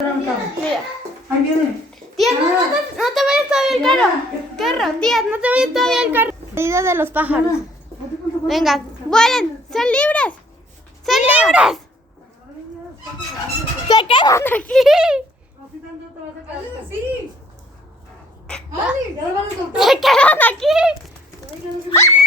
Mira. Ahí viene. Tía, no te vayas todavía al carro. Tía, no te vayas todavía al carro. Medida de los pájaros. Venga, vuelen. Son libres. Son libres. Se quedan aquí. Sí. Ay, ya lo van a soltar. Se quedan aquí.